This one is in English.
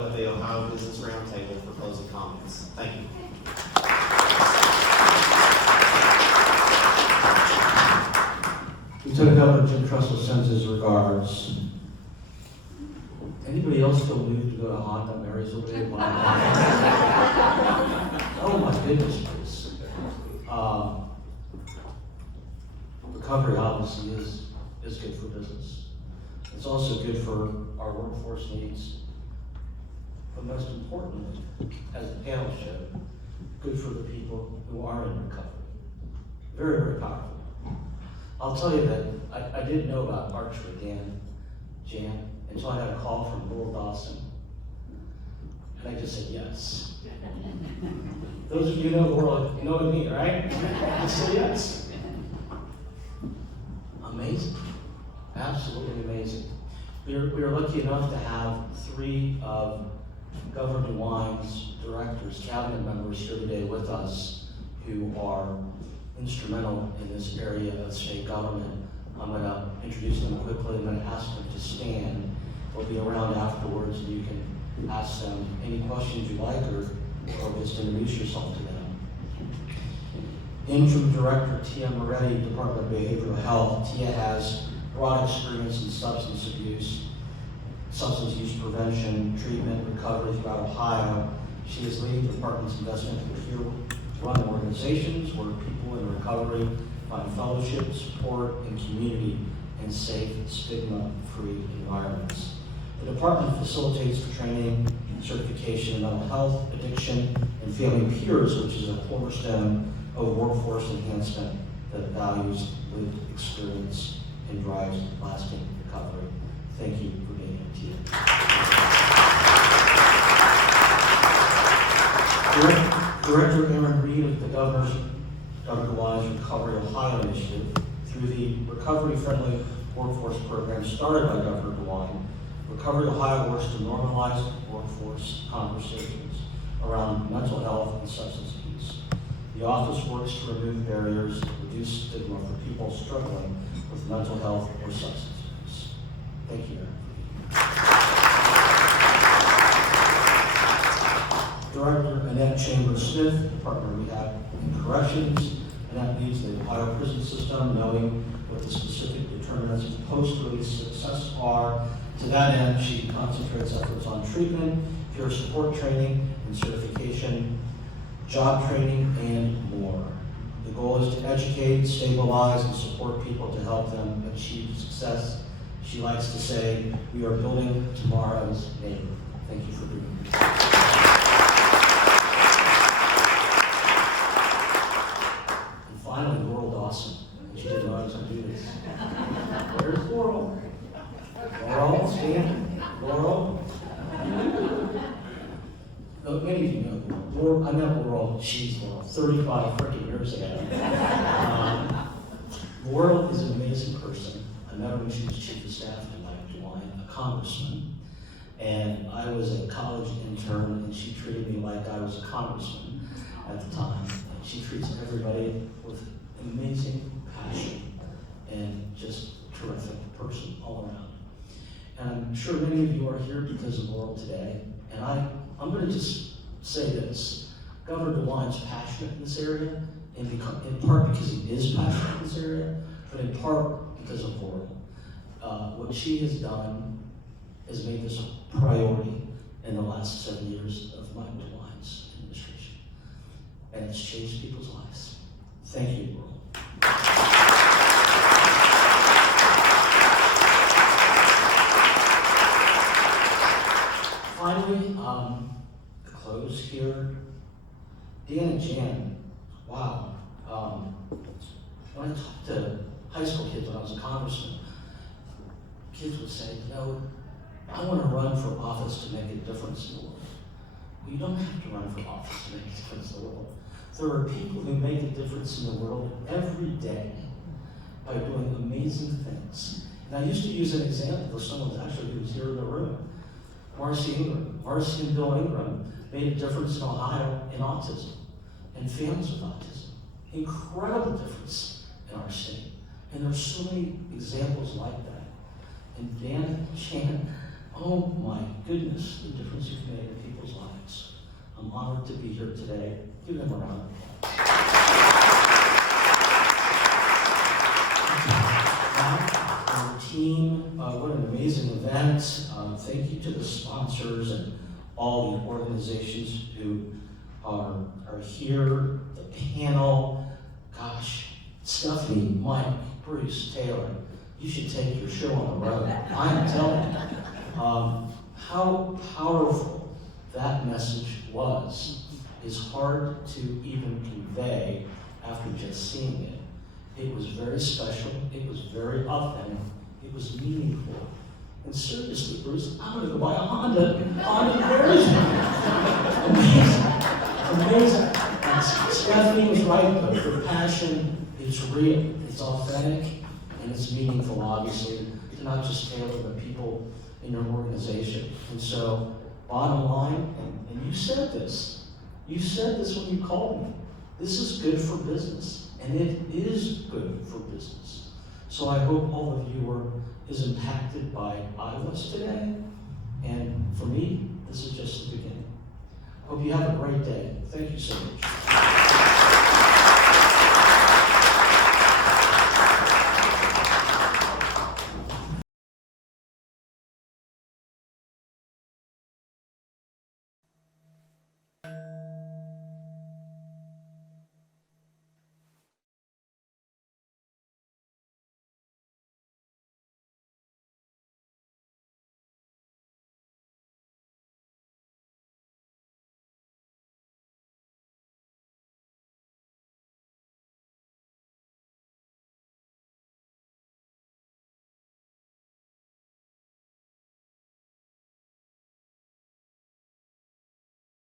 of the Ohio Business Roundtable for closing comments. Thank you. Lieutenant Governor Jim Trussell sends his regards. Anybody else feel moved to go to Honda Mary's over there? Oh my goodness, please. Recovery obviously is good for business. It's also good for our workforce needs. But most importantly, as the panel showed, good for the people who are in recovery. Very, very powerful. I'll tell you that I didn't know about ARCHway Jan, until I got a call from Laurel Dawson. And I just said yes. Those of you who know Laurel, you know what I mean, right? I said yes. Amazing. Absolutely amazing. We are lucky enough to have 3 of Governor DeWine's directors, cabinet members here today with us who are instrumental in this area of state government. I'm going to introduce them quickly. I'm going to ask them to stand. They'll be around afterwards and you can ask them any questions you like or just introduce yourself to them. Interim Director Tia Moretti, Department of Behavioral Health. Tia has broad experience in substance use prevention, treatment, recovery throughout Ohio. She is leading the department's investment in peer-run organizations where people in recovery find fellowship, support, and community in safe, stigma-free environments. The department facilitates the training and certification in mental health, addiction, and family peers, which is a cornerstone of workforce enhancement that values lived experience and drives lasting recovery. Thank you for being here, Tia. Director Aaron Reed of the Governor DeWine's Recovery Ohio Initiative, through the Recovery Friendly Workforce Program started by Governor DeWine, Recovery Ohio works to normalize workforce conversations around mental health and substance abuse. The office works to remove barriers, reduce stigma for people struggling with mental health or substance abuse. Thank you, Aaron. Director Annette Chambers-Smith, Department of Rehab and Corrections. Annette leads the Ohio prison system, knowing what the specific determinants of post-release success are. To that end, she concentrates efforts on treatment, peer support training and certification, job training, and more. The goal is to educate, stabilize, and support people to help them achieve success. She likes to say, we are building tomorrow's neighbor. Thank you for being here. And finally, Laurel Dawson. She didn't know I was going to do this. Where's Laurel? Laurel, stand. Laurel. Many of you know Laurel. I met Laurel, she's 35 freaking years ago. Laurel is an amazing person. I met her when she was chief of staff to Mike DeWine, a congressman. And I was a college intern, and she treated me like I was a congressman at the time. And she treats everybody with amazing passion and just a terrific person all around. And I'm sure many of you are here because of Laurel today. And I'm going to just say this. Governor DeWine's passionate in this area, in part because he is passionate in this area, but in part because of Laurel. What she has done has made this a priority in the last 7 years of Mike DeWine's administration. And it's changed people's lives. Thank you, Laurel. Finally, to close here, Dan and Jan, wow. When I talked to high school kids when I was a congressman, kids would say, I want to run for office to make a difference in the world. Well, you don't have to run for office to make a difference in the world. There are people who make a difference in the world every day by doing amazing things. And I used to use an example of someone actually who was here in the room. Marcy and Bill Ingram made a difference in Ohio in autism and families with autism. Incredible difference in our state. And there's so many examples like that. And Dan and Jan Oh my goodness, the difference you've made in people's lives. I'm honored to be here today. Give them a round of applause. Our team, what an amazing event. Thank you to the sponsors and all the organizations who are here, the panel. Gosh, Stephanie, Mike, Bruce, Taylor, you should take your show on the road. I'm telling you. How powerful that message was is hard to even convey after just seeing it. It was very special, it was very authentic, it was meaningful. And seriously, Bruce, I'm gonna go buy a Honda Verizon. Amazing. And Stephanie was right though, her passion is real, it's authentic, and it's meaningful, obviously, to not just tailor the people in your organization. And so, bottom line, and you said this when you called me, this is good for business, and it is good for business. So I hope all of you were as impacted by I was today, and for me, this is just the beginning. Hope you have a great day. Thank you so much.